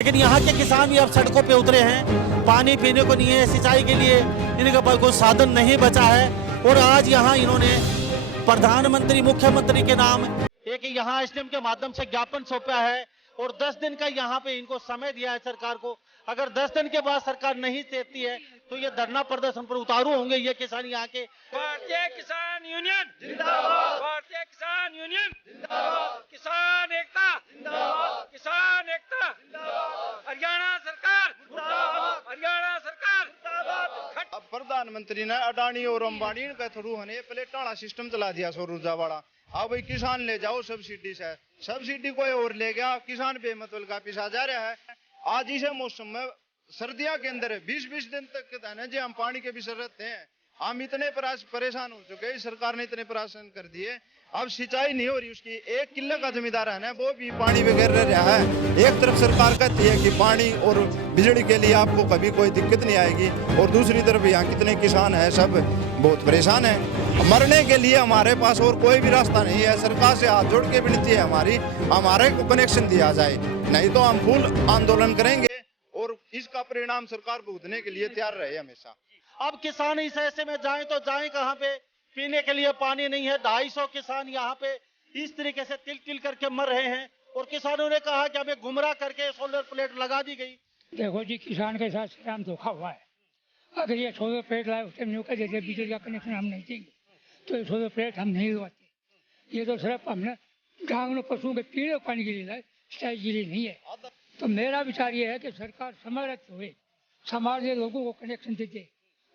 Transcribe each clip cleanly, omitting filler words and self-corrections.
लेकिन यहाँ के किसान भी अब सड़कों पे उतरे हैं। पानी पीने को नहीं है, सिंचाई के लिए इनके पास कोई साधन नहीं बचा है। और आज यहाँ इन्होंने प्रधानमंत्री मुख्यमंत्री के नाम एक यहाँ एसडीएम के माध्यम से ज्ञापन सौंपा है और 10 दिन का यहाँ पे इनको समय दिया है सरकार को। अगर 10 दिन के बाद सरकार नहीं देती है तो ये धरना प्रदर्शन पर उतारू होंगे। ये किसान यहाँ के भारतीय किसान यूनियन जिंदाबाद, भारतीय किसान यूनियन जिंदाबाद, किसान एकता जिंदाबाद, किसान एकता जिंदाबाद, हरियाणा सरकार मुर्दाबाद, हरियाणा सरकार मुर्दाबाद। अब प्रधानमंत्री ने अडानी और अंबानी के थ्रू हने प्लेटाना सिस्टम चला दिया सौर ऊर्जा वाला। अब भाई किसान ले जाओ सब्सिडी से, सब्सिडी कोई और ले गया, किसान बेमतवल का पिसा जा रहा है। आज इस मौसम में सर्दियों के अंदर 20-20 दिन तक जी हम पानी के विषय रहते हैं। हम इतने परेशान हो चुके हैं, सरकार ने इतने परेशान कर दिए। अब सिंचाई नहीं हो रही, उसकी 1 किले का जमींदार है ना वो भी पानी बगैर रह रहा है। एक तरफ सरकार कहती है कि पानी और बिजली के लिए आपको कभी कोई दिक्कत नहीं आएगी, और दूसरी तरफ यहाँ कितने किसान हैं सब बहुत परेशान हैं। मरने के लिए हमारे पास और कोई भी रास्ता नहीं है। सरकार से हाथ जोड़ के विनती है हमारे को कनेक्शन दिया जाए, नहीं तो हम फुल आंदोलन करेंगे और इसका परिणाम सरकार भुगतने के लिए तैयार रहे हमेशा। अब किसान इस ऐसे में जाएं तो जाएं कहाँ पे? पीने के लिए पानी नहीं है। 250 किसान यहाँ पे इस तरीके से तिल तिल करके मर रहे हैं और किसानों ने कहा कि हमें गुमराह करके सोलर प्लेट लगा दी गई। देखो जी, किसान के साथ श्रीराम धोखा हुआ है। अगर ये सोलर प्लेट लाए उससे न्यू कर देते, बिजली का कनेक्शन हम नहीं देंगे तो ये सोलर प्लेट हम नहीं लगवाते। ये तो सिर्फ हमने गाँव पशुओं के पीने पानी के लिए लाए, सिंचाई के लिए नहीं है। तो मेरा विचार ये है कि सरकार समर्थ हुए, समाज के लोगों को कनेक्शन देते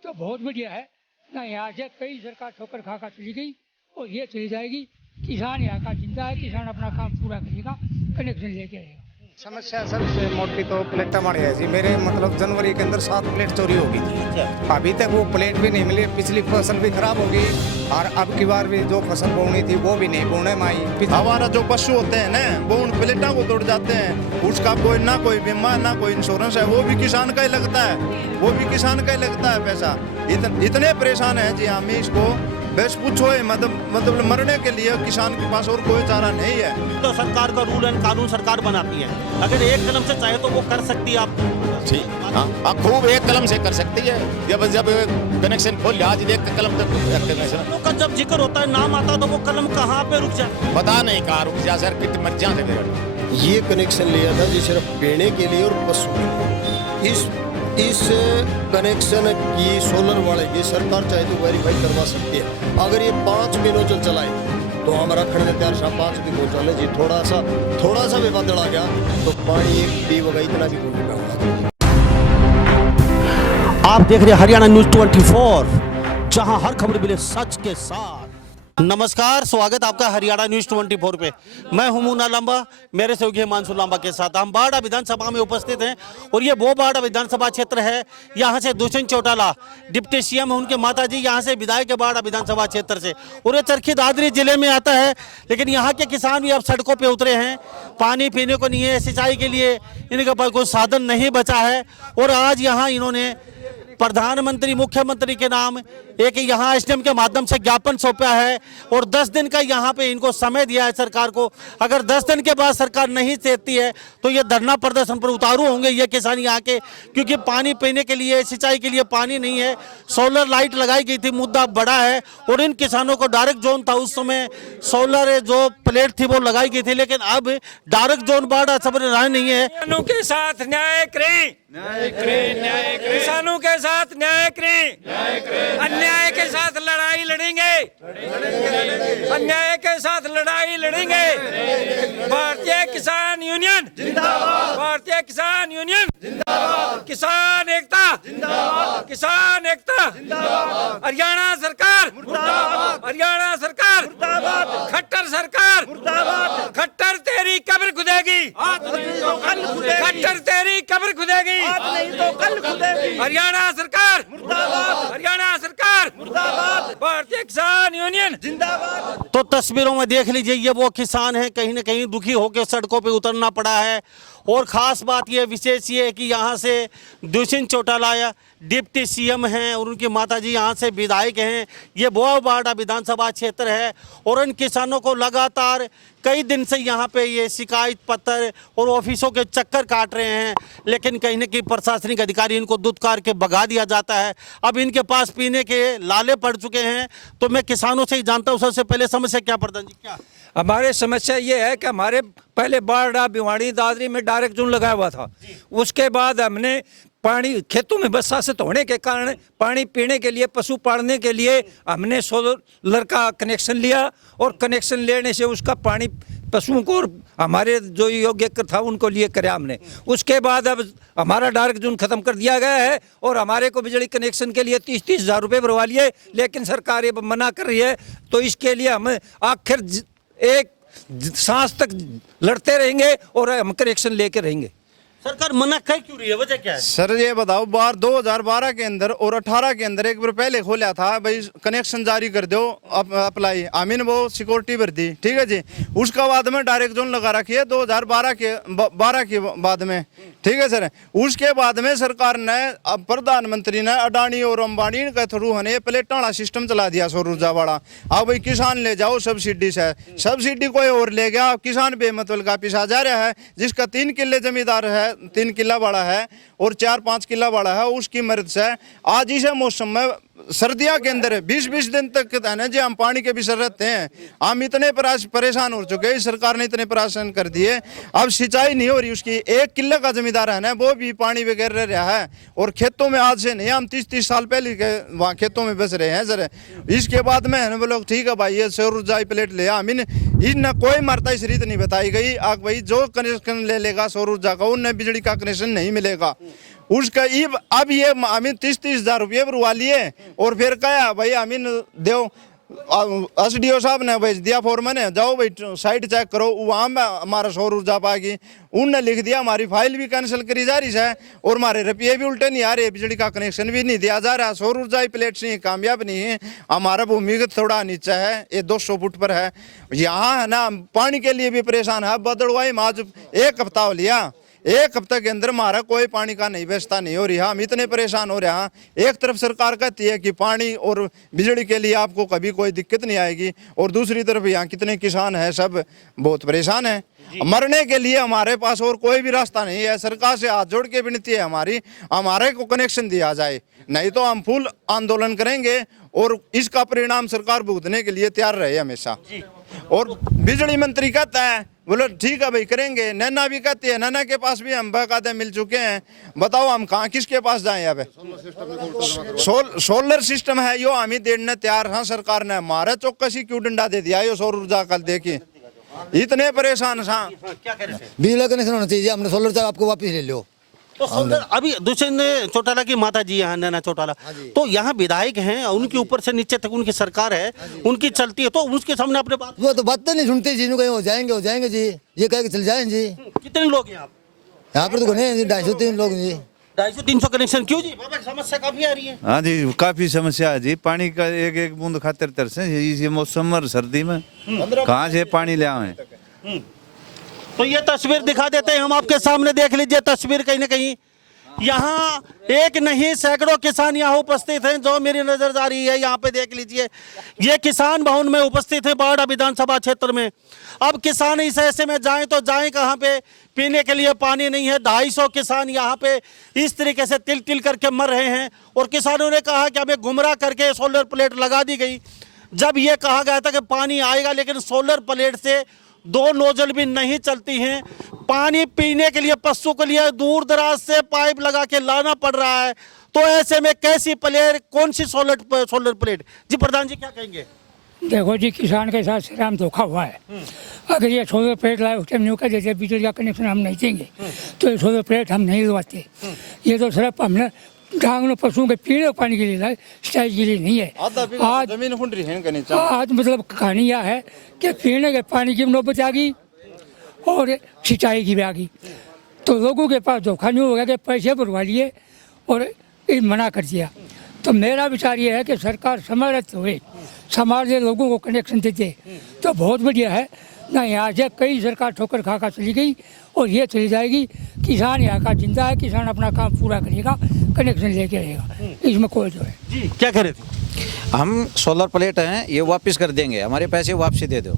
तो बहुत बढ़िया है ना। यहाँ से कई सरकार ठोकर खा कर चली गई और ये चली जाएगी। किसान यहाँ का जिंदा है, किसान अपना काम पूरा करेगा, कनेक्शन लेके रहेगा। समस्या सबसे मोटी तो प्लेट मारी है जी। मेरे मतलब जनवरी के अंदर 7 प्लेट चोरी हो गई थी। अभी तक वो प्लेट भी नहीं मिली। पिछली फसल भी खराब हो गई और अब की बार भी जो फसल बोनी थी वो भी नहीं बोने में आई। हमारा जो पशु होते हैं ना वो उन प्लेटों को तोड़ जाते हैं, उसका कोई ना कोई बीमा ना कोई इंश्योरेंस है, वो भी किसान का ही लगता है, वो भी किसान का ही लगता है पैसा। इतने परेशान है जी हम इसको बस पूछो है। मतलब मरने के लिए किसान के पास और कोई चारा नहीं है। तो सरकार का रूल एंड कानून सरकार बनाती है, अगर एक कलम से चाहे तो वो कर सकती है। आप ठीक, हाँ खूब एक कलम से कर सकती है। जब कनेक्शन खोल लिया, आज देख कलम तक कनेक्शन का जब जिक्र होता है, नाम आता है तो वो कलम कहाँ पे रुक जाए? पता नहीं कहाँ रुक जा सर, कितनी मर्जियां से ये कनेक्शन लिया था जी सिर्फ पीने के लिए और पशु। इस कनेक्शन की सोलर वाले की सरकार चाहे तो वेरीफाई करवा सकती है। अगर ये 5 महीनों चलाए तो हमारा खड़े तैयार शाम 5 भी पहुँचा ले जी। थोड़ा सा भी बदल आ गया तो पानी एक पी वगैरह इतना भी बोलने का होगा। आप देख रहे हैं हरियाणा न्यूज 24, जहां हर खबर मिले सच के साथ। नमस्कार, स्वागत आपका हरियाणा न्यूज 24 पे। मैं हूं मुन्ना लांबा, मेरे सहयोगी हिमांशु लांबा के साथ हम बाड़ा विधानसभा में उपस्थित हैं। और ये वो बाड़ा विधानसभा क्षेत्र है, यहाँ से दुष्यंत चौटाला डिप्टी सीएम है, उनके माता जी यहाँ से विधायक है बाड़ा विधानसभा क्षेत्र से, और ये चरखी दादरी जिले में आता है। लेकिन यहाँ के किसान भी अब सड़कों पर उतरे हैं। पानी पीने को नहीं है, सिंचाई के लिए इनके पास कोई साधन नहीं बचा है। और आज यहाँ इन्होंने प्रधानमंत्री मुख्यमंत्री के नाम एक यहाँ एसडीएम के माध्यम से ज्ञापन सौंपा है और 10 दिन का यहाँ पे इनको समय दिया है सरकार को। अगर 10 दिन के बाद सरकार नहीं देती है तो ये धरना प्रदर्शन पर उतारू होंगे ये किसान यहाँ के, क्योंकि पानी पीने के लिए, सिंचाई के लिए पानी नहीं है। सोलर लाइट लगाई गई थी, मुद्दा बड़ा है। और इन किसानों को डायरेक्ट जोन था, उस समय सोलर जो प्लेट थी वो लगाई गई थी, लेकिन अब डायरेक्ट जोन बाड़ा सब राय नहीं है। किसानों के साथ न्याय करें, न्याय करें, न्याय करें। किसानों के साथ न्याय करें, न्याय करें। अन्याय के साथ लड़ाई लड़ेंगे, अन्याय के साथ लड़ाई लड़ेंगे। भारतीय किसान यूनियन जिंदाबाद, भारतीय किसान यूनियन जिंदाबाद, किसान एकता जिंदाबाद, किसान एकता जिंदाबाद, हरियाणा सरकार मुर्दाबाद, हरियाणा सरकार मुर्दाबाद, खट्टर सरकार मुर्दाबाद, खट्टर तेरी कब्र खुदेगी, आज नहीं तो कल खुदेगी, खट्टर तेरी कब्र खुदेगी, आज नहीं तो कल खुदेगी। हरियाणा सरकार मुर्दाबाद, हरियाणा सरकार मुर्दाबाद, भारतीय किसान यूनियन जिंदाबाद। तो तस्वीरों में देख लीजिए, ये वो किसान हैं, कहीं ना कहीं दुखी होकर सड़कों पे उतरना पड़ा है। और ख़ास बात ये विशेष ये है कि यहाँ से दुष्यंत चौटाला डिप्टी सीएम हैं और उनकी माताजी यहाँ से विधायक हैं। ये बोआबाड़ा विधानसभा क्षेत्र है और इन किसानों को लगातार कई दिन से यहाँ पे ये शिकायत पत्र और ऑफिसों के चक्कर काट रहे हैं, लेकिन कहीं न कहीं प्रशासनिक अधिकारी इनको दुत्कार के भगा दिया जाता है। अब इनके पास पीने के लाले पड़ चुके हैं। तो मैं किसानों से ही जानता हूँ, सबसे पहले समस्या क्या प्रधान जी? क्या हमारे समस्या ये है कि हमारे पहले बारडा भिवाड़ी दादरी में डायरेक्ट जोन लगाया हुआ था। उसके बाद हमने पानी खेतों में बरसात से होने के कारण पानी पीने के लिए, पशु पालने के लिए हमने सोलर का कनेक्शन लिया और कनेक्शन लेने से उसका पानी पशुओं को और हमारे जो योग्य था उनको लिए करे हमने। उसके बाद अब हमारा डायरेक्ट जोन खत्म कर दिया गया है और हमारे को बिजली कनेक्शन के लिए 30-30 हज़ार रुपये भरवा लिए, लेकिन सरकार ये मना कर रही है। तो इसके लिए हम आखिर एक सांस तक लड़ते रहेंगे और हम कनेक्शन लेके रहेंगे। सरकार मना कर क्यों रही है, वजह क्या है? सर ये बताओ, बार 2012 के अंदर और 18 के अंदर एक बार पहले खोला था भाई कनेक्शन जारी कर दो अप्लाई, आमीन वो सिक्योरिटी भर दी, ठीक है जी। उसका बाद में डायरेक्ट जोन लगा रखी है 2012 के बाद में, ठीक है सर। उसके बाद में सरकार ने, अब प्रधानमंत्री ने अडानी और अंबानी के थ्रू हने प्लेट वाला सिस्टम चला दिया सौर ऊर्जा वाला। अब भाई किसान ले जाओ सब्सिडी से, सब्सिडी कोई और ले गया, किसान बेमतलब का पिसा जा रहा है। जिसका 3 किले जमींदार है, 3 किला वाला है और 4-5 किला वाला है, उसकी मदद से आज इस मौसम में सर्दियों के अंदर 20-20 दिन तक है ना जी हम पानी के विषय रहते हैं। हम इतने परेशान हो चुके हैं, सरकार ने इतने परेशान कर दिए। अब सिंचाई नहीं हो रही उसकी। 1 किले का जमींदार है ना, वो भी पानी बगैर रह रहा है और खेतों में आज से नहीं, हम 30-30 साल पहले के वहाँ खेतों में बस रहे हैं सर। इसके बाद में है ना बोलो ठीक है भाई ये सौर ऊर्जा प्लेट ले, हम इन कोई मरता इस रीत नहीं बताई गई। भाई जो कनेक्शन ले लेगा सौर ऊर्जा का उन्हें बिजली का कनेक्शन नहीं मिलेगा उसका। अब ये अमीन 30-30 हज़ार रुपये भरवा लिए और फिर कहा भाई अमीन दो, SDO साहब ने भेज दिया फॉर्मन है, जाओ भाई साइट चेक करो, वहाँ में हमारा सौर ऊर्जा पाएगी। उनने लिख दिया, हमारी फाइल भी कैंसिल करी जा रही है और हमारे रुपये भी उल्टे नहीं आ रहे, बिजली का कनेक्शन भी नहीं दिया जा रहा। सौर ऊर्जा प्लेट से कामयाब नहीं है। हमारा भूमिगत थोड़ा नीचा है, ये 200 फुट पर है। यहाँ है ना पानी के लिए भी परेशान है। बदड़वाई में आज 1 हफ्ता हो लिया, 1 हफ्ते के अंदर हमारा कोई पानी का नहीं व्यवस्था नहीं हो रही है। हम इतने परेशान हो रहे हैं। एक तरफ सरकार कहती है कि पानी और बिजली के लिए आपको कभी कोई दिक्कत नहीं आएगी और दूसरी तरफ यहाँ कितने किसान हैं, सब बहुत परेशान हैं। मरने के लिए हमारे पास और कोई भी रास्ता नहीं है। सरकार से हाथ जोड़ के विनती है हमारी, हमारे को कनेक्शन दिया जाए, नहीं तो हम फुल आंदोलन करेंगे और इसका परिणाम सरकार भुगतने के लिए तैयार रहे हमेशा। और बिजली मंत्री कहता है बोलो ठीक है भाई करेंगे, नैना भी कहती है, नैना के पास भी हम बाकायदे मिल चुके हैं। बताओ हम कहाँ किसके पास जाएं? अब सोलर सिस्टम है यो हम ही देने तैयार हैं। सरकार ने हमारा चौकसी क्यों डंडा दे दिया यो सौर ऊर्जा कल देखिए, इतने परेशान था। क्या कह रहे थे? बिजली कनेक्शन होना चाहिए, हमने सोलर चार्ज आपको वापस ले लो। तो अभी दुष्यंत चौटाला की माता जी यहाँ नैना चौटाला तो यहाँ विधायक हैं, उनके ऊपर से नीचे तक उनकी सरकार है, उनकी चलती है, तो उसके सामने अपने बात वो तो बातें नहीं सुनते जी, कहीं हो जाएंगे जी, ये कह के चल जाएं जी। कितने लोग हैं यहाँ पर? तो घने 250-300 लोग जी। 250-300 कनेक्शन क्यों जी? बाबा समस्या काफी आ रही है। हाँ जी काफी समस्या है जी, पानी का एक बूंद खातिर तरसे इस मौसम और सर्दी में कहाँ से पानी ले आए। तो ये तस्वीर दिखा देते हैं हम आपके सामने, देख लीजिए तस्वीर। कहीं ना कहीं यहाँ एक नहीं सैकड़ों किसान यहाँ उपस्थित हैं, जो मेरी नजर जा रही है। यहाँ पे देख लीजिए ये किसान भवन में उपस्थित है बाड़ा विधानसभा क्षेत्र में। अब किसान इस ऐसे में जाएं तो जाएं कहाँ पे? पीने के लिए पानी नहीं है। 250 किसान यहाँ पे इस तरीके से तिल तिल करके मर रहे हैं और किसानों ने कहा कि हमें गुमराह करके सोलर प्लेट लगा दी गई। जब ये कहा गया था कि पानी आएगा, लेकिन सोलर प्लेट से 2 नोजल भी नहीं चलती हैं। पानी पीने के लिए पशु के लिए दूर दराज से पाइप लगा के लाना पड़ रहा है। तो ऐसे में कैसी प्लेट, कौन सी सोलर प्लेट? जी प्रधान जी क्या कहेंगे? देखो जी, किसान के साथ श्रीराम धोखा हुआ है। अगर ये सोलर प्लेट लाए उस टाइम न्यू का जैसे बिजली का कनेक्शन हम नहीं देंगे तो ये सोलर प्लेट हम नहीं लगवाते। ये तो सिर्फ हमने डांगरों पशुओं के पीने पानी के लिए लाए, सिंचाई के लिए नहीं है। आज जमीन खुंड रही है। आज मतलब कहानी यह है कि पीने के पानी की नौबत आ गई और सिंचाई की भी आ गई। तो लोगों के पास धोखा नहीं हो गया कि पैसे भरवा लिए और मना कर दिया। तो मेरा विचार ये है कि सरकार समर्थ हुए, समाज के लोगों को कनेक्शन देते तो बहुत बढ़िया है। ना यहाँ से कई सरकार ठोकर खा खा चली गई और ये चली जाएगी। किसान यहाँ का जिंदा है, किसान अपना काम पूरा करेगा, कनेक्शन लेके रहेगा, इसमें कोई जो है। जी क्या कह रहे थे? हम सोलर प्लेट हैं, ये वापस कर देंगे, हमारे पैसे वापसी दे दो।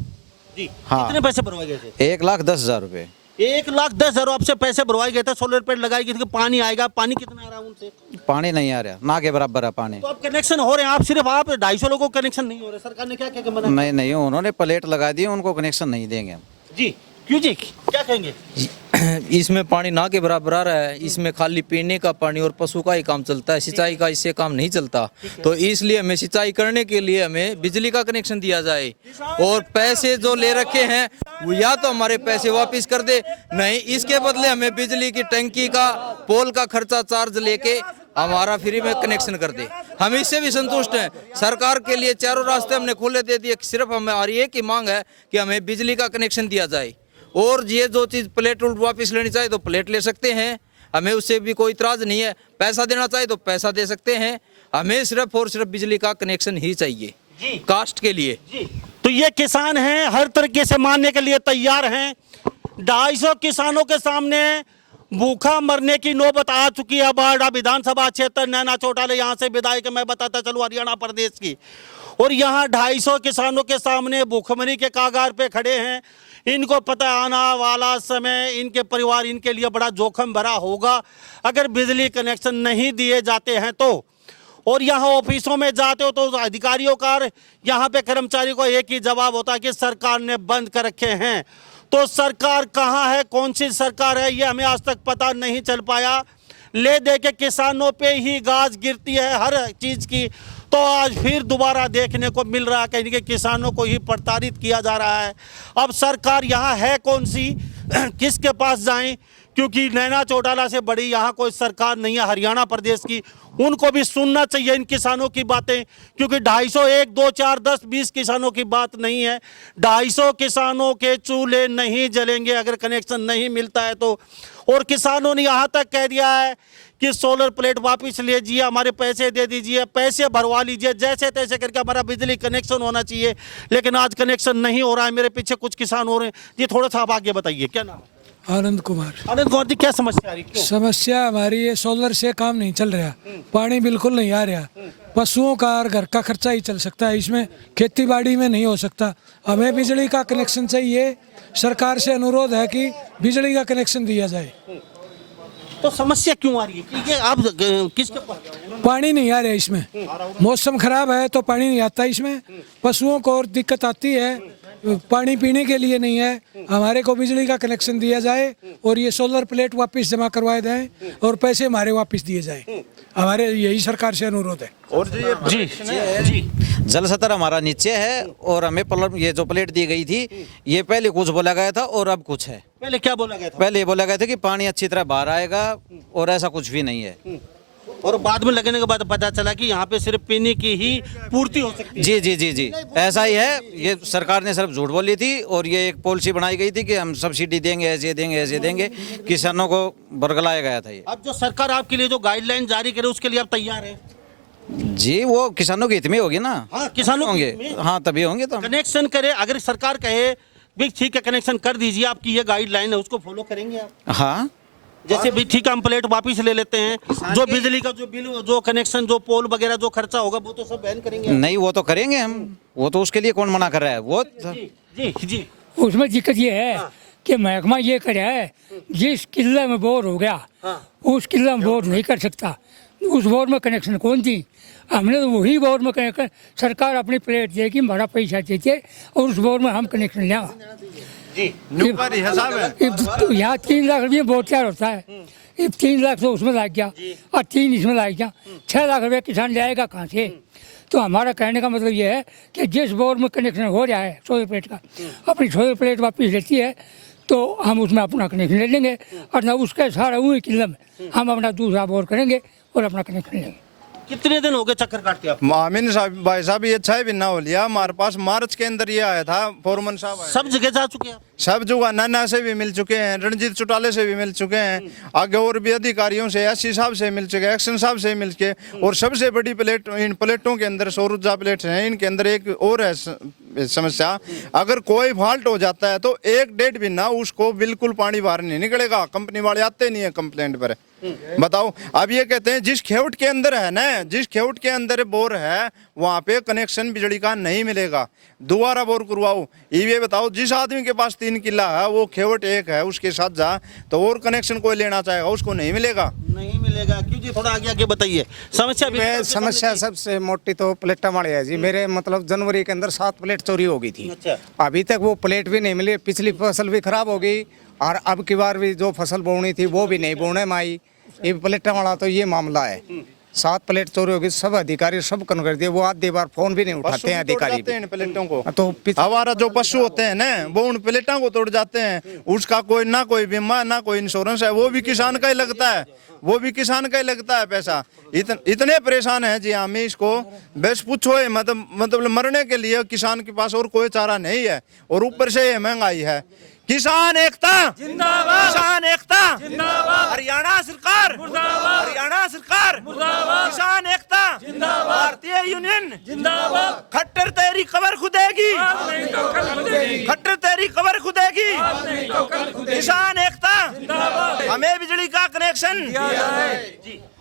जी हाँ। कितने पैसे भरवाए गए थे? 1,10,000 रुपये। 1,10,000 आपसे पैसे भरवाए गए थे, सोलर प्लेट लगाई गई थी। पानी आएगा, पानी कितना आ रहा है उनसे? पानी नहीं आ रहा, ना के बराबर है पानी। तो अब कनेक्शन हो रहे हैं, आप सिर्फ आप 250 लोगों को कनेक्शन नहीं हो रहे, सरकार ने क्या क्या मना? नहीं, उन्होंने प्लेट लगा दी, उनको कनेक्शन नहीं देंगे हम। जी क्यों जी, क्या कहेंगे? इसमें पानी ना के बराबर आ रहा है, इसमें खाली पीने का पानी और पशु का ही काम चलता है, सिंचाई का इससे काम नहीं चलता। तो इसलिए हमें सिंचाई करने के लिए हमें बिजली का कनेक्शन दिया जाए और पैसे जो ले रखे हैं वो या तो हमारे पैसे वापस कर दे, नहीं इसके बदले हमें बिजली की टंकी का पोल का खर्चा चार्ज लेके हमारा फ्री में कनेक्शन कर दे। हम इससे भी संतुष्ट हैं। सरकार के लिए चारों रास्ते हमने खोले दे दिए, सिर्फ हमारी एक ही मांग है कि हमें बिजली का कनेक्शन दिया जाए। और ये जो चीज़ प्लेट वापस लेनी चाहिए तो प्लेट ले सकते हैं, हमें उससे भी कोई इतराज नहीं है। पैसा देना चाहिए तो पैसा दे सकते हैं, हमें सिर्फ और सिर्फ बिजली का कनेक्शन ही चाहिए कास्ट के लिए। तो ये किसान हैं, हर तरीके से मानने के लिए तैयार हैं। 250 किसानों के सामने भूखा मरने की नौबत आ चुकी है। बाड़ा विधानसभा क्षेत्र नैना चौटाला, यहाँ से विधायक मैं बताता चलूँ हरियाणा प्रदेश की, और यहाँ 250 किसानों के सामने भूखमरी के कागार पे खड़े हैं। इनको पता आना वाला समय इनके परिवार इनके लिए बड़ा जोखिम भरा होगा अगर बिजली कनेक्शन नहीं दिए जाते हैं तो। और यहाँ ऑफिसों में जाते हो तो अधिकारियों का, यहाँ पे कर्मचारी को एक ही जवाब होता है कि सरकार ने बंद कर रखे हैं। तो सरकार कहाँ है, कौन सी सरकार है, ये हमें आज तक पता नहीं चल पाया। ले दे के किसानों पे ही गाज गिरती है हर चीज़ की। तो आज फिर दोबारा देखने को मिल रहा है कहीं कि किसानों को ही प्रताड़ित किया जा रहा है। अब सरकार यहाँ है कौन सी, किसके पास जाएं, क्योंकि नैना चौटाला से बड़ी यहाँ कोई सरकार नहीं है हरियाणा प्रदेश की। उनको भी सुनना चाहिए इन किसानों की बातें, क्योंकि 250 1 2 4 10 20 किसानों की बात नहीं है। 250 किसानों के चूल्हे नहीं जलेंगे अगर कनेक्शन नहीं मिलता है तो। और किसानों ने यहाँ तक कह दिया है कि सोलर प्लेट वापस लीजिए, हमारे पैसे दे दीजिए, पैसे भरवा लीजिए, जैसे तैसे करके हमारा बिजली कनेक्शन होना चाहिए। लेकिन आज कनेक्शन नहीं हो रहा है। मेरे पीछे कुछ किसान हो रहे हैं जी, थोड़ा सा आप आगे बताइए, क्या नाम? आनंद कुमार। आनंद कुमार जी, क्या समस्या आ रही है? समस्या हमारी ये सोलर से काम नहीं चल रहा, पानी बिल्कुल नहीं आ रहा, पशुओं का और घर का खर्चा ही चल सकता है, इसमें खेती बाड़ी में नहीं हो सकता। हमें बिजली का कनेक्शन चाहिए, सरकार से अनुरोध है कि बिजली का कनेक्शन दिया जाए। तो समस्या क्यों आ रही है कि ये आप किसके पास? पानी नहीं आ रहा है इसमें, मौसम खराब है तो पानी नहीं आता इसमें, पशुओं को और दिक्कत आती है, पानी पीने के लिए नहीं है। हमारे को बिजली का कनेक्शन दिया जाए और ये सोलर प्लेट वापस जमा करवाए जाए और पैसे हमारे वापस दिए जाए, हमारे यही सरकार से अनुरोध है। और जी जल स्तर हमारा नीचे है और हमें ये जो प्लेट दी गई थी ये पहले कुछ बोला गया था और अब कुछ है। पहले क्या बोला गया था? पहले ये बोला गया था कि पानी अच्छी तरह बाहर आएगा और ऐसा कुछ भी नहीं है। और बाद में लगने के बाद पता चला कि यहाँ पे सिर्फ पीने की ही पूर्ति हो सकती है। जी जी जी जी ऐसा ही है। ये सरकार ने सिर्फ झूठ बोली थी और ये एक पॉलिसी बनाई गई थी कि हम सब्सिडी देंगे, ऐसे देंगे, ऐसे देंगे, किसानों को बरगलाया गया था ये। अब जो सरकार आपके लिए जो गाइडलाइन जारी करे उसके लिए आप तैयार हैं? जी वो किसानों के हित में होगी ना। हाँ, किसानों होंगे, हाँ तभी होंगे। तो कनेक्शन करे, अगर सरकार कहे भी ठीक है कनेक्शन कर दीजिए, आपकी ये गाइडलाइन है उसको फॉलो करेंगे आप? हाँ जैसे भी ठीक है हम प्लेट वापस ले लेते हैं, जो बिजली का जो बिल, जो कनेक्शन, जो पोल वगैरह जो खर्चा होगा वो तो सब बैन करेंगे? नहीं वो तो करेंगे हम, वो तो उसके लिए कौन मना कर रहा है वो। जी जी उसमें दिक्कत ये है कि महकमा ये करे है, जिस किले में बोर हो गया उस किले में बोर नहीं कर सकता, उस बोर में कनेक्शन कौन दी? हमने तो वही बोर में कनेक्शन, सरकार अपनी प्लेट देगी, हमारा पैसा देते और उस बोर में हम कनेक्शन लिया। यहाँ 3 लाख रुपये बोर तैयार होता है, 3 लाख तो उसमें लग गया और 3 इसमें लग गया, 6 लाख रुपये किसान जाएगा कहाँ से? तो हमारा कहने का मतलब ये है कि जिस बोर में कनेक्शन हो रहा है सोलर प्लेट का, अपनी सोलर प्लेट वापस लेती है तो हम उसमें अपना कनेक्शन ले लेंगे, और ना उसके सारा वही किले में हम अपना दूसरा बोर करेंगे और अपना कनेक्शन लेंगे। कितने दिन हो गए चक्कर काटते आप? मामिन साहब, भाई साहब ये 6 महीना हो लिया हमारे पास। मार्च के अंदर ये आया था, फोरमन साहब आए। सब जगह जा चुके हैं? सब जगह, नैना से भी मिल चुके हैं, रणजीत चौटाले से भी मिल चुके हैं, आगे और भी अधिकारियों से, एससी साहब से मिल चुके, एक्शन साहब से मिल के। और सबसे बड़ी प्लेट, इन प्लेटों के अंदर सौर ऊर्जा प्लेट हैं, इनके अंदर एक और है समस्या। अगर कोई फॉल्ट हो जाता है तो 1-1.5 महीना उसको बिल्कुल पानी बाहर नहीं निकलेगा, कंपनी वाले आते नहीं है कंप्लेंट पर। बताओ, अब ये कहते हैं जिस खेवट के अंदर है ना, जिस खेवट के अंदर बोर है वहां पे कनेक्शन बिजली का नहीं मिलेगा, दोबारा बोर करवाओ। ये बताओ, जिस आदमी के पास 3 किला है, वो खेवट एक है, उसके साथ जा तो और कनेक्शन कोई लेना चाहेगा उसको नहीं मिलेगा। नहीं मिलेगा क्यों जी? थोड़ा आगे आगे बताइए। समस्या सबसे मोटी तो प्लेटा मारे है जी। मेरे मतलब जनवरी के अंदर 7 प्लेट चोरी हो गई थी। अच्छा। अभी तक वो प्लेट भी नहीं मिली, पिछली फसल भी खराब हो गई और अब की बार भी जो फसल बोनी थी वो भी नहीं बोने में आई। ये प्लेटा वाला तो ये मामला है। 7 प्लेट चोरी होगी, सब अधिकारी सब कन कर दिए, वो आधी बार फोन भी नहीं उठाते हैं अधिकारी भी। प्लेटों को तो हमारा जो पशु होते हैं ना, वो उन प्लेटों को तोड़ जाते हैं, उसका कोई ना कोई बीमा ना कोई इंश्योरेंस है, वो भी किसान का ही लगता है, वो भी किसान का ही लगता है पैसा। इतने परेशान है जी हम इसको बस पूछो है, मतलब मरने के लिए किसान के पास और कोई चारा नहीं है, और ऊपर से ये महंगाई है। किसान एकता जिंदाबाद, किसान एकता जिंदाबाद, हरियाणा सरकार मुर्दाबाद, हरियाणा सरकार मुर्दाबाद, किसान एकता जिंदाबाद, भारतीय यूनियन जिंदाबाद। खट्टर तेरी कबर खुदेगी, खट्टर तेरी कबर खुदेगी, किसान एकता जिंदाबाद, हमें बिजली का कनेक्शन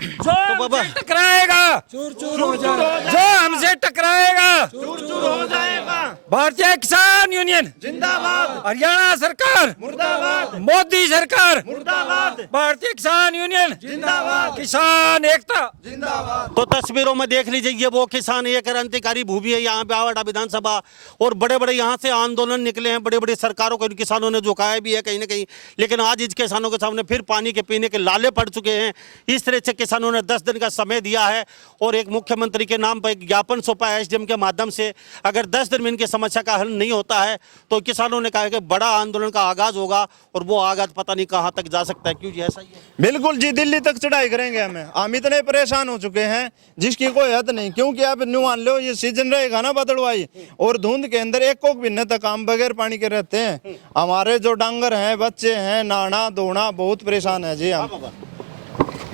जो हमसे टकराएगा जो हमसे टकराएगा हो जाएगा। भारतीय किसान यूनियन जिंदाबाद, हरियाणा सरकार मुर्दाबाद, मोदी सरकार मुर्दाबाद, भारतीय किसान यूनियन जिंदाबाद, किसान एकता जिंदाबाद। तो तस्वीरों में देख लीजिए, ये वो किसान ये क्रांतिकारी भूमि है, यहाँ पे आवाड़ा विधानसभा, और बड़े बड़े यहाँ से आंदोलन निकले हैं, बड़े बड़े सरकारों को इन किसानों ने झुकाया भी है कहीं ना कहीं। लेकिन आज इन किसानों के सामने फिर पानी के पीने के लाले पड़ चुके हैं। इस तरह से किसानों ने 10 दिन का समय दिया है और एक मुख्यमंत्री के नाम पर एक ज्ञापन सौंपा है एसडीएम के माध्यम से। अगर 10 दिन में इनकी समस्या का हल नहीं होता है तो किसानों ने कहा कि बड़ा आंदोलन का आगाज होगा, और वो आगाज पता नहीं कहां तक जा सकता है। क्यों जी, ऐसा ही है? बिल्कुल जी, दिल्ली तक चढ़ाई करेंगे हम इतने परेशान हो चुके हैं जिसकी कोई हद नहीं। क्योंकि आप न्यू मान लो, ये सीजन रहेगा ना बदलवाई, और धुंध के अंदर एक दिन तक हम बगैर पानी के रहते हैं। हमारे जो डांगर हैं, बच्चे हैं, नहाना धोना बहुत परेशान है जी हम।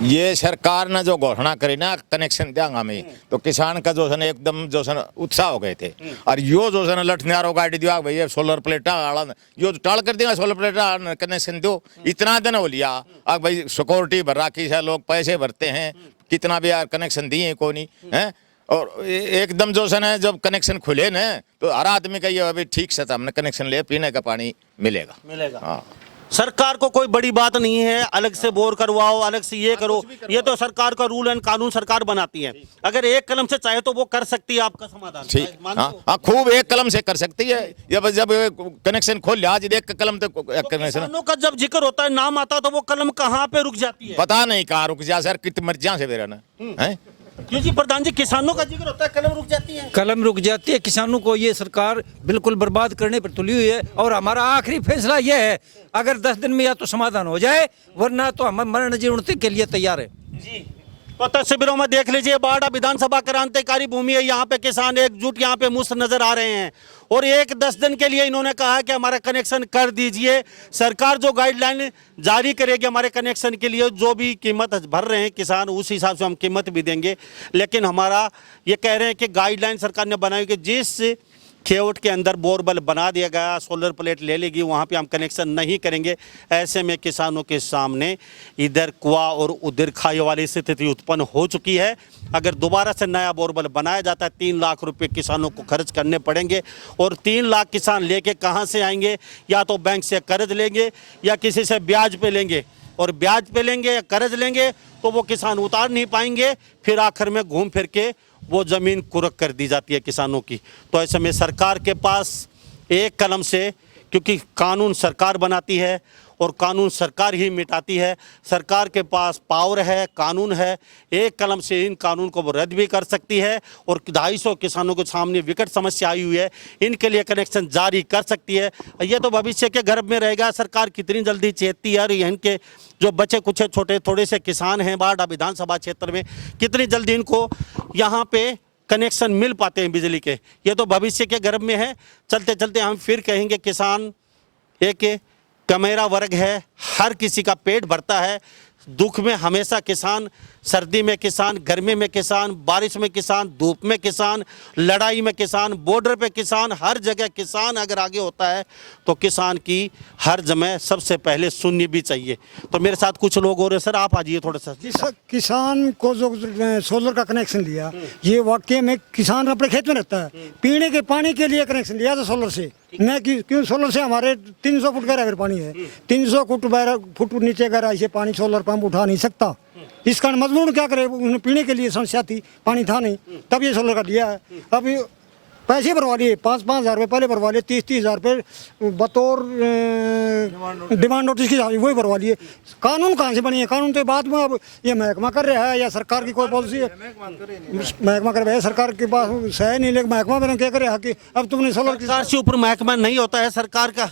ये सरकार ने जो घोषणा करी ना कनेक्शन देंगे हमें, तो किसान का जो है एकदम जो है उत्साह हो गए थे। और यो जो है लठनियारो गाड़ी दिया भाई, ये सोलर प्लेटा यो टाल कर देगा, सोलर प्लेटा कनेक्शन दो। इतना दिन हो लिया, अब भाई सिक्योरिटी भर रखी है, लोग पैसे भरते हैं, कितना भी यार कनेक्शन दिए को नहीं है। और एकदम जो है जब कनेक्शन खुले ना, तो हर आदमी का ये अभी ठीक से हमने कनेक्शन ले, पीने का पानी मिलेगा। हाँ, सरकार को कोई बड़ी बात नहीं है, अलग से बोर करवाओ, अलग से ये करो, ये तो सरकार का रूल एंड कानून सरकार बनाती है। अगर एक कलम से चाहे तो वो कर सकती है आपका समाधान। ठीक, हाँ, खूब एक कलम से कर सकती है। जब कनेक्शन खोल लिया, आज एक कलम तक कनेक्शन का जब जिक्र होता है, नाम आता है, तो वो कलम कहाँ पे रुक जाती है? पता नहीं कहाँ रुक जा सर, कितनी मर्जियां से मेरा ना है। क्यों जी प्रधान जी, किसानों का जिक्र होता है, कलम रुक जाती है? कलम रुक जाती है। किसानों को ये सरकार बिल्कुल बर्बाद करने पर तुली हुई है, और हमारा आखिरी फैसला ये है, अगर 10 दिन में या तो समाधान हो जाए, वरना तो हम मरण जीवन के लिए तैयार है जी। तो तस्वीरों में देख लीजिए, बाड़ा विधानसभा क्रांतिकारी भूमि है, यहाँ पे किसान एकजुट यहाँ पे मुस्त नजर आ रहे हैं, और 10 दिन के लिए इन्होंने कहा कि हमारा कनेक्शन कर दीजिए। सरकार जो गाइडलाइन जारी करेगी हमारे कनेक्शन के लिए, जो भी कीमत भर रहे हैं किसान, उस हिसाब से हम कीमत भी देंगे। लेकिन हमारा ये कह रहे हैं कि गाइडलाइन सरकार ने बनाई कि जिस खेवट के अंदर बोरवेल बना दिया गया, सोलर प्लेट ले लेगी, वहाँ पे हम कनेक्शन नहीं करेंगे। ऐसे में किसानों के सामने इधर कुआं और उधर खाई वाली स्थिति उत्पन्न हो चुकी है। अगर दोबारा से नया बोरवेल बनाया जाता है, 3 लाख रुपए किसानों को खर्च करने पड़ेंगे, और 3 लाख किसान लेके कहाँ से आएंगे? या तो बैंक से कर्ज लेंगे या किसी से ब्याज पे लेंगे, और ब्याज पे लेंगे या कर्ज लेंगे तो वो किसान उतार नहीं पाएंगे। फिर आखिर में घूम फिर के वो ज़मीन कुर्क कर दी जाती है किसानों की। तो ऐसे में सरकार के पास एक कलम से, क्योंकि कानून सरकार बनाती है और कानून सरकार ही मिटाती है, सरकार के पास पावर है, कानून है, एक कलम से इन कानून को वो रद्द भी कर सकती है, और 250 किसानों के सामने विकट समस्या आई हुई है, इनके लिए कनेक्शन जारी कर सकती है। ये तो भविष्य के गर्भ में रहेगा, सरकार कितनी जल्दी चेतती है, और इनके जो बचे कुछ छोटे थोड़े से किसान हैं बाड़ा विधानसभा क्षेत्र में, कितनी जल्दी इनको यहाँ पे कनेक्शन मिल पाते हैं बिजली के, ये तो भविष्य के गर्भ में है। चलते चलते हम फिर कहेंगे, किसान एक कमेरा वर्ग है, हर किसी का पेट भरता है, दुख में हमेशा किसान, सर्दी में किसान, गर्मी में किसान, बारिश में किसान, धूप में किसान, लड़ाई में किसान, बॉर्डर पे किसान, हर जगह किसान अगर आगे होता है तो किसान की हर जगह सबसे पहले सुननी भी चाहिए। तो मेरे साथ कुछ लोग और हैं। सर आप आ जाइए थोड़ा सा। किसान को जो सोलर का कनेक्शन दिया, ये वाकई में किसान अपने खेत में रहता है, पीने के पानी के लिए कनेक्शन दिया था सोलर से, न कि क्यों सोलर से हमारे 300 फुट गहरा अगर पानी है, 300 फुट नीचे गहराई से पानी सोलर पंप उठा नहीं सकता। इस कारण मजबूर क्या करे, उन्हें पीने के लिए समस्या थी, पानी था नहीं, तब ये सोलर का दिया है। अब पैसे भरवा लिए, 5-5 हज़ार रुपये पहले भरवा लिए, 30-30 हज़ार रुपये बतौर डिमांड नोटिस की वही भरवा लिए। कानून कहाँ से बनी है? कानून तो बाद में अब ये महकमा कर रहा है या सरकार की कोई पॉलिसी है? महकमा कर रहा है, सरकार के पास है नहीं, लेकिन महकमा में क्या करे कि अब तुमने सोलर सरकार से ऊपर महकमा नहीं होता है सरकार का।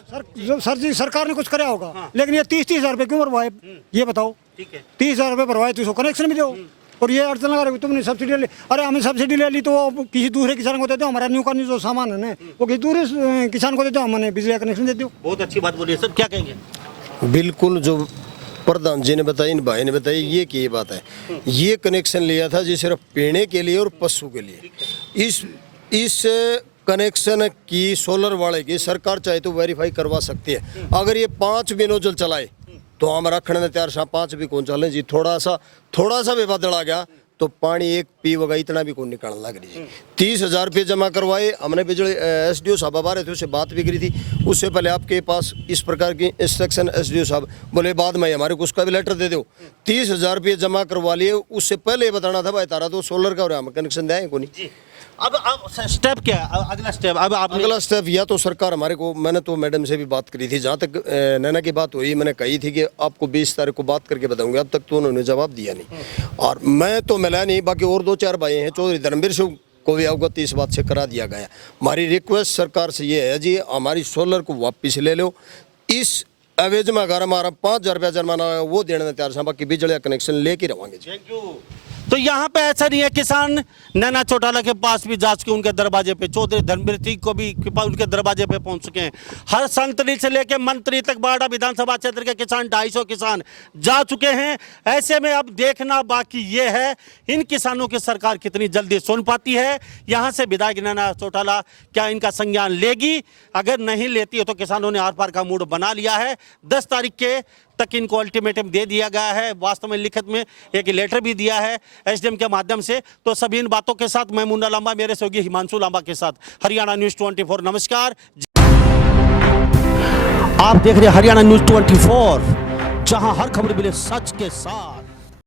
सर जी सरकार ने कुछ कराया होगा, लेकिन ये 30-30 हज़ार रुपये क्यों भरवाए, ये बताओ। 30 हज़ार रुपये भरवाए तो इसको कनेक्शन भी दो, और ये अड़चन लगा रही तुमने सब्सिडी ले। अरे हमें सब्सिडी ले ली तो वो किसी दूसरे किसान को दे दो, हमारा न्यू का जो सामान है ना वो किसी दूसरे किसान को दे दो, हमने बिजली का कनेक्शन दे दो। बहुत अच्छी बात बोली सर, क्या कहेंगे? बिल्कुल जो प्रधान जी ने बताया, इन भाई ने बताया, ये की बात है। ये कनेक्शन लिया था जी सिर्फ पीने के लिए और पशु के लिए। इस कनेक्शन की सोलर वाले की सरकार चाहे तो वेरीफाई करवा सकती है। अगर ये 5 भी नोजल चलाए तो हम रखने में तैयार, 5 भी कौन चले जी। थोड़ा सा भी बदल आ गया तो पानी एक पी वगा इतना भी कौन निकालने लग रही जी। 30 हज़ार रुपये जमा करवाए हमने, बिजली SDO साहब आ रहे थे, उससे बात भी करी थी। उससे पहले आपके पास इस प्रकार की इंस्ट्रक्शन SDO साहब बोले बाद में हमारे को उसका भी लेटर दे दो। 30 हज़ार रुपये जमा करवा लिए, उससे पहले ये बताना था भाई तारा तो सोलर का और हम कनेक्शन दें को नहीं। अब स्टेप क्या है अगला स्टेप? अब अगला स्टेप या तो सरकार हमारे को, मैंने तो मैडम से भी बात करी थी, जहाँ तक नैना की बात हुई मैंने कही थी कि आपको 20 तारीख को बात करके बताऊंगा, अब तक तो उन्होंने जवाब दिया नहीं। और मैं तो मिला नहीं, बाकी और 2-4 भाई हैं, चौधरी धर्मवीर सिंह को भी अवगत इस बात से करा दिया गया। हमारी रिक्वेस्ट सरकार से ये है जी, हमारी सोलर को वापस ले लो। इस एवज में अगर हमारा 5,000 रुपया जुर्माना वो देने में तैयार, बाकी बिजली का कनेक्शन लेके रहेंगे। Thank you. तो यहाँ पे ऐसा नहीं है, किसान नैना चौटाला के पास भी जा चुके, उनके दरवाजे पे चौधरी धर्मवीर सिंह को भी उनके दरवाजे पे पहुंच चुके हैं। हर संतरी से लेकर मंत्री तक बाड़ा विधानसभा क्षेत्र के किसान 250 किसान जा चुके हैं। ऐसे में अब देखना बाकी ये है इन किसानों की सरकार कितनी जल्दी सुन पाती है। यहाँ से विधायक नैना चौटाला क्या इनका संज्ञान लेगी? अगर नहीं लेती है तो किसानों ने आर पार का मूड बना लिया है। 10 तारीख के तक इनको अल्टीमेटम दे दिया गया है, वास्तव में लिखित में एक लेटर भी दिया है SDM के माध्यम से। तो सभी इन बातों के साथ मैं मुन्ना लांबा, मेरे सहयोगी हिमांशु लांबा के साथ हरियाणा न्यूज़ 24। नमस्कार। आप देख रहे हैं हरियाणा न्यूज़ 24, जहां हर खबर मिले सच के साथ।